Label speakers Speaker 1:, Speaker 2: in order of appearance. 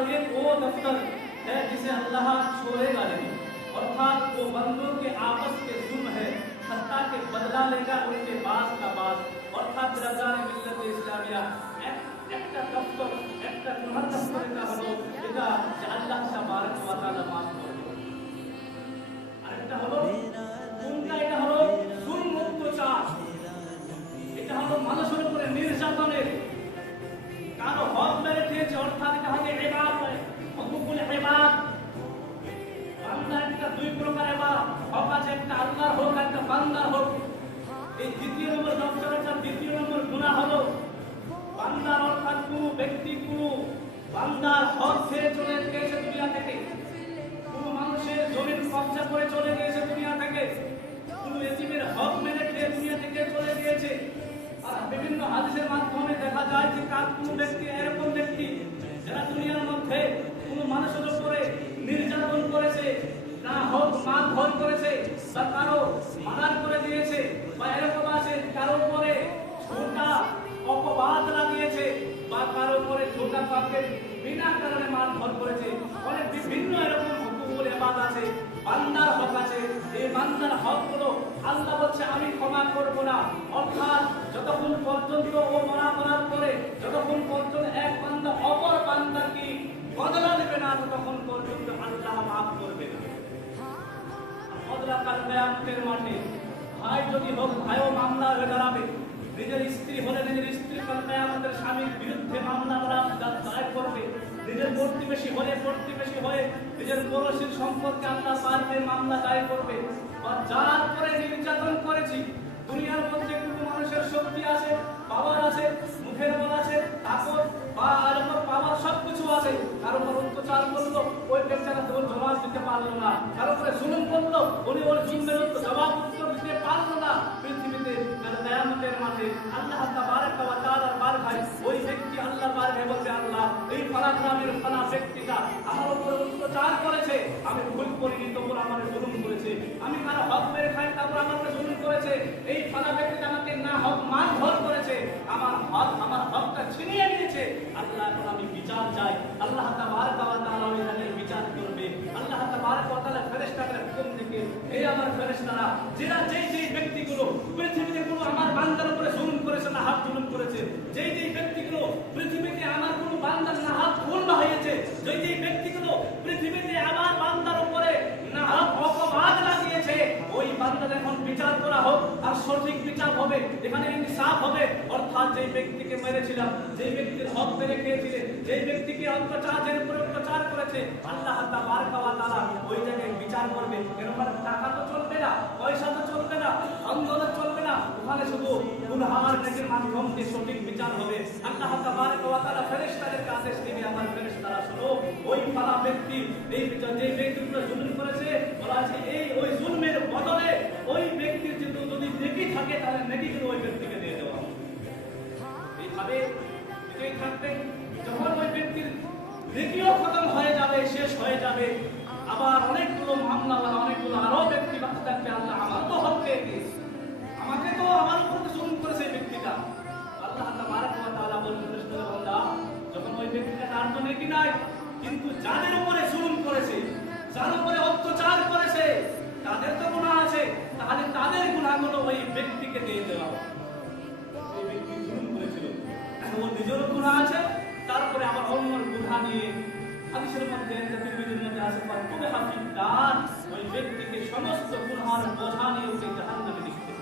Speaker 1: तो ये वो दफ्तर है जिसे अल्लाह छोड़ेगा नहीं। अर्थात वो बंदों के आपस के जुल्म है, सत्ता के बदला लेगा उनके बास का बास अर्थात रजा मिलत इस्लामिया दफ्तर দ্বিতীয় নম্বর দপ্তরটা দ্বিতীয় নম্বর গুণা হলো বান্দার অর্থাৎ কোনো ব্যক্তি কোনো বান্দার হক ছেড়ে চলে গিয়েছে দুনিয়া থেকে। কোনো মানুষের জমির কবজা করে চলে গিয়েছে দুনিয়া থেকে। কোনো এজিমের হক মেরে খেয়ে দুনিয়া থেকে চলে গিয়েছে। আর বিভিন্ন হাদিসের মাধ্যমে দেখা যায় যে কার কোনো ব্যক্তি, এরকম ব্যক্তি যারা দুনিয়ার মধ্যে কোনো মানুষের উপরে নির্যাতন করেছে, না হোক ভয় করেছে, বা কারও মার্ডার করে দিয়েছে বা এরকম আছে কারও উপরে ছোটা অপবাদ লাগিয়েছে বা কারও উপরে ছোটা পাকে বিনা কারণে মারধর করেছে। অনেক বিভিন্ন এরকম হুকুমগুলো এবাদ আছে, বান্দার হক আছে। এই বান্দার হকগুলো আল্লাহ বলছে, আমি ক্ষমা করব না। অর্থাৎ যতক্ষণ পর্যন্ত ও মরা মরার পরে, যতক্ষণ পর্যন্ত এক বান্দা অপর বান্দা কি বদলা দেবে না, ততক্ষণ পর্যন্ত আল্লাহ মাফ করবে না। বদলা কাল মাঠে ভাই যদি হোক, ভাইও মামলা হয়ে দাঁড়াবে নিজের স্ত্রী হলে নিজের স্ত্রী কেয়ামতের স্বামীর বিরুদ্ধে মামলা দায়ের করবে। নিজের প্রতিবেশী হলে প্রতিবেশী হয়ে নিজের পড়োশীর সম্পর্কে আল্লাহ পারবে মামলা দায়ের করবে। বা যার করে নির্যাতন করেছি, দুনিয়ার মধ্যে কোনো মানুষের শক্তি আছে পাওয়ার আছে, মুখের বল আছে তাকত বা এরকম পাওয়ার সব কিছু আছে। কারও উপর অত্যাচার করল, ওই বেচারা তো জবাব দিতে পারল না। কারও উপরে জুলুম করল, উনি ওর জুলমের মাঠে আল্লাহ তাআলার বার ওই ব্যক্তি আল্লাহ বার বলবে, আল্লাহ, এই ফালা গ্রামের ব্যক্তিটা আমার উপর অত্যাচার করেছে। আমি ভুল করিনি তবু আমার জুলুম করেছে। আমি কারও হক মেরে খাই, তারপর উপরে জুলুম করেছে। এই ফালা ব্যক্তিটা আমাকে না হক মান ভর করেছে। আমার হক, আমার হকটা ছিনিয়ে নিয়েছে। আল্লাহ আমি বিচার চাই। আল্লাহ তাবারক ওয়া তাআলা ওই তাদের বিচার করবে আল্লাহ তাবারক ওয়া তাআলা ফেরেশতাদের হুকুম থেকে এই আমার ফেরেশতারা, যারা যেই যেই ব্যক্তিগুলো পৃথিবীতে কোনো আমার বান্দার উপরে জুলুম করেছে না হাত জুলুম করেছে, যেই যেই ব্যক্তিগুলো পৃথিবীতে আমার কোনো বান্দার না হাত ভুল না হয়েছে যেই যেই ব্যক্তিগুলো পৃথিবীতে আমার বান্দার উপরে না হাত অপবাদ লাগিয়েছে, ওই বান্দার এখন বিচার করা হোক, আর সঠিক বিচার হবে, এখানে ইনসাফ হবে। অর্থাৎ যেই ব্যক্তিকে মেরেছিলাম, যেই ব্যক্তির হক মেরে খেয়েছিলেন যেই ব্যক্তিকে অত্যাচারের উপরে অত্যাচার করেছে, আল্লাহ তাবারক ওয়া তাআলা ওই জায়গায় বিচার করবে। এরকম টাকা তো চলবে না, পয়সা তো চলবে না, আন্দোলন চলবে না। ওখানে শুধু গুনহার নেকের মাধ্যম দিয়ে সঠিক বিচার হবে। আল্লাহ তাবারক ওয়া তাআলা ফেরেশতাদেরকে আদেশ দিবে আমার ফেরেশতারা, শুনো, ওই পালা ব্যক্তি এই বিচার যে ব্যক্তির উপরে জুলুম করেছে, বলা আছে, এই ওই জুলমের বদলে ওই ব্যক্তির যদি যদি নেকি থাকে, তাহলে নেকি কিন্তু ওই ব্যক্তিকে দিয়ে দেওয়া এইভাবে থাকবে? যখন হাদিসের মধ্যে তিরমিজির মধ্যে আছে ফাতুবে হাফিদ দার ওই ব্যক্তিকে সমস্ত গুনহার বোঝা নিয়ে ওকে জাহান্নামে নিক্ষেপ